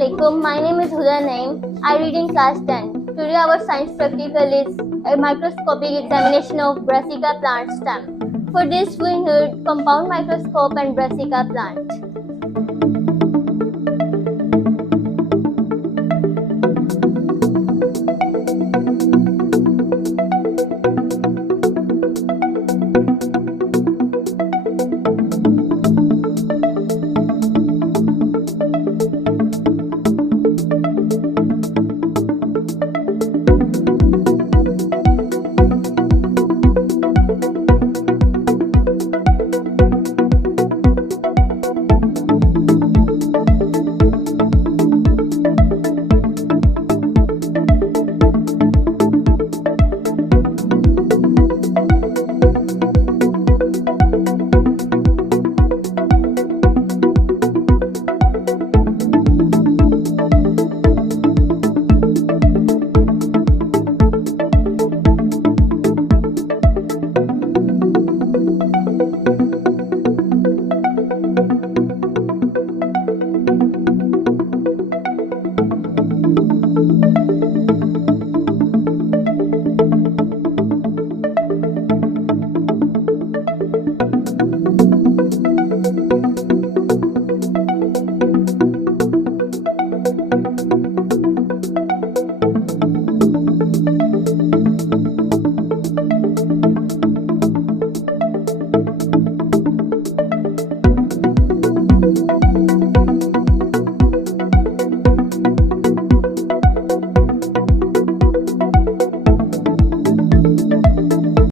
Assalamualaikum. My name is Huda Naim. I read in class 10. Today our science practical is a microscopic examination of Brassica plant stem. For this we need compound microscope and Brassica plant.